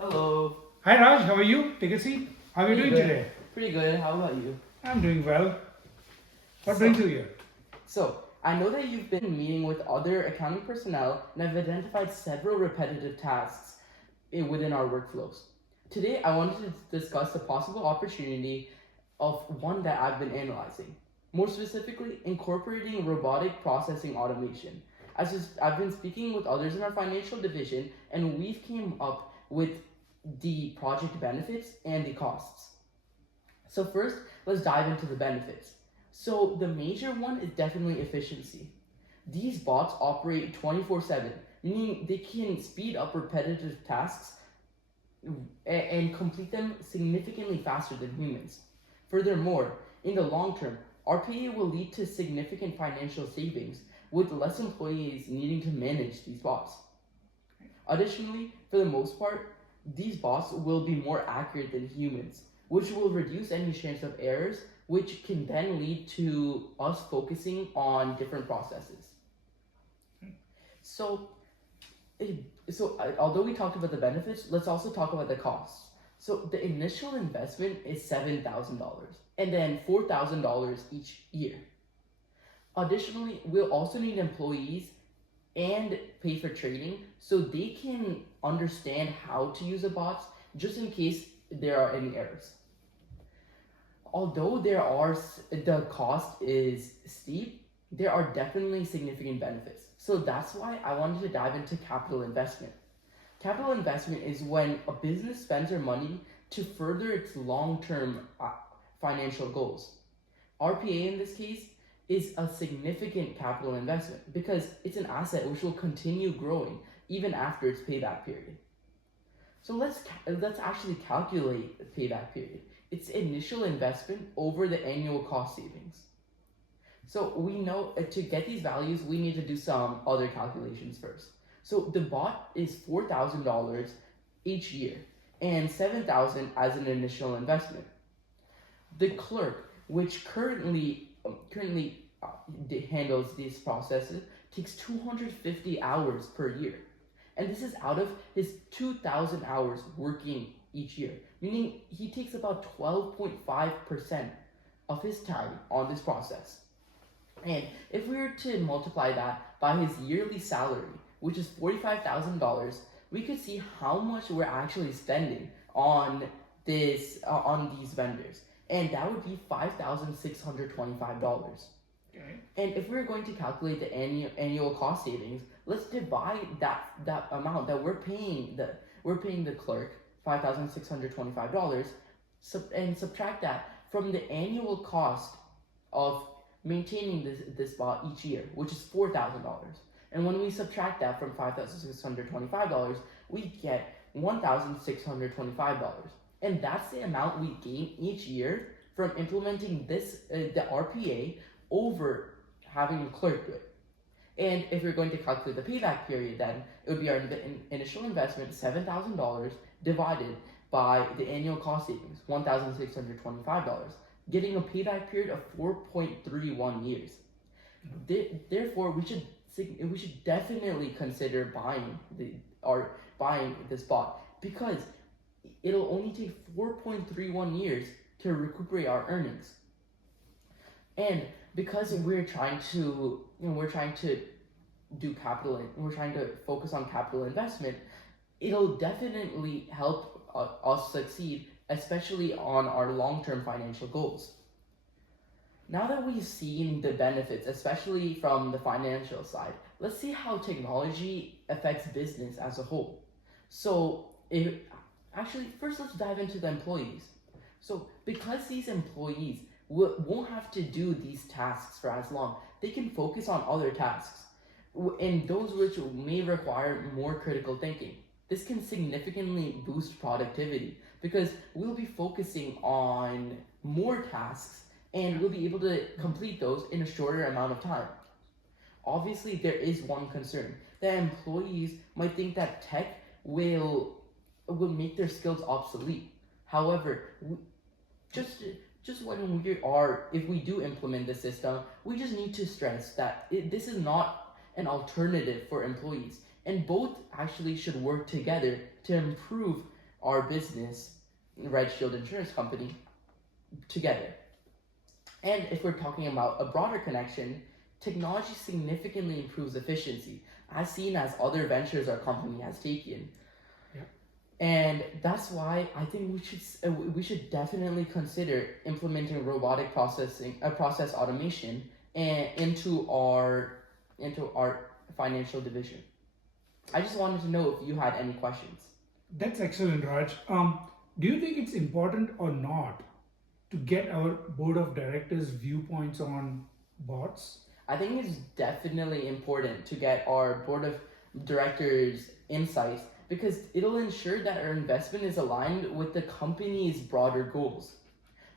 Hello. Hi Raj, how are you? Take a seat. How are you Pretty doing good. today? Pretty good. How about you? I'm doing well. What So, brings you here? I know that you've been meeting with other accounting personnel and have identified several repetitive tasks within our workflows. Today, I wanted to discuss the possible opportunity of one that I've been analyzing. More specifically, incorporating robotic processing automation. I've been speaking with others in our financial division, and we've came up with the project benefits and the costs. So first, let's dive into the benefits. So the major one is definitely efficiency. These bots operate 24/7, meaning they can speed up repetitive tasks and complete them significantly faster than humans. Furthermore, in the long term, RPA will lead to significant financial savings with less employees needing to manage these bots. Additionally, for the most part, these bots will be more accurate than humans, which will reduce any chance of errors, which can then lead to us focusing on different processes. So, although we talked about the benefits, let's also talk about the costs. So the initial investment is $7,000, and then $4,000 each year. Additionally, we'll also need employees and pay for training so they can understand how to use the bots just in case there are any errors. Although the cost is steep, there are definitely significant benefits. So that's why I wanted to dive into capital investment. Capital investment is when a business spends their money to further its long-term financial goals. RPA in this case is a significant capital investment because it's an asset which will continue growing even after its payback period. So let's actually calculate the payback period. It's initial investment over the annual cost savings. So we know to get these values, we need to do some other calculations first. So the bot is $4,000 each year and $7,000 as an initial investment. The clerk, which currently handles these processes, takes 250 hours per year. And this is out of his 2,000 hours working each year, meaning he takes about 12.5% of his time on this process. And if we were to multiply that by his yearly salary, which is $45,000, we could see how much we're actually spending on these vendors, and that would be $5,625. Okay. And if we're going to calculate the annual cost savings, let's divide that amount that we're paying the clerk $5,625 and subtract that from the annual cost of maintaining this bot each year, which is $4,000. And when we subtract that from $5,625, we get $1,625. And that's the amount we gain each year from implementing the RPA over having a clerk do it. And if you're going to calculate the payback period, then it would be our initial investment, $7,000, divided by the annual cost savings, $1,625, getting a payback period of 4.31 years. Therefore, we should definitely consider buying this bot because it'll only take 4.31 years to recuperate our earnings. And because we're trying to do capital, we're trying to focus on capital investment, it'll definitely help us succeed, especially on our long-term financial goals. Now that we've seen the benefits, especially from the financial side, let's see how technology affects business as a whole. So, first let's dive into the employees. So, because these employees won't have to do these tasks for as long, they can focus on other tasks, and those which may require more critical thinking. This can significantly boost productivity because we'll be focusing on more tasks and we'll be able to complete those in a shorter amount of time. Obviously, there is one concern that employees might think that tech will make their skills obsolete. However, just when if we do implement the system, we just need to stress that this is not an alternative for employees, and both actually should work together to improve our business, Red Shield Insurance Company, together. And if we're talking about a broader connection, technology significantly improves efficiency, as seen as other ventures our company has taken. Yeah. And that's why I think we should definitely consider implementing robotic process automation into our financial division. I just wanted to know if you had any questions. That's excellent, Raj. Do you think it's important or not to get our board of directors' viewpoints on bots? I think it's definitely important to get our board of directors' insights because it'll ensure that our investment is aligned with the company's broader goals.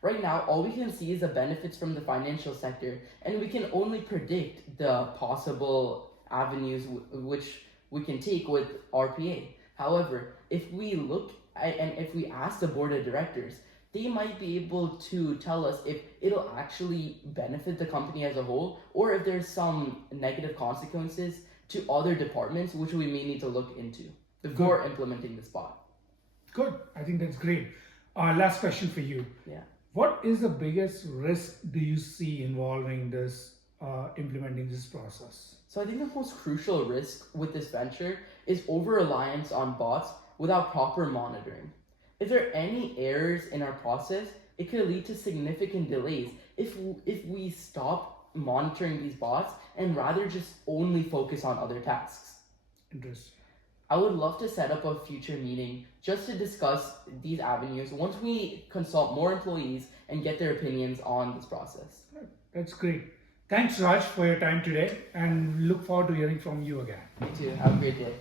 Right now, all we can see is the benefits from the financial sector, and we can only predict the possible avenues which we can take with RPA. However, if we look at, and if we ask the board of directors, they might be able to tell us if it'll actually benefit the company as a whole or if there's some negative consequences to other departments which we may need to look into before implementing this bot. Good. I think that's great. Last question for you. Yeah. What is the biggest risk do you see involving this, implementing this process? So I think the most crucial risk with this venture is over-reliance on bots without proper monitoring. If there are any errors in our process, it could lead to significant delays if we stop monitoring these bots and rather just only focus on other tasks. Interesting. I would love to set up a future meeting just to discuss these avenues once we consult more employees and get their opinions on this process. That's great. Thanks, Raj, for your time today, and look forward to hearing from you again. You too. Have a great day.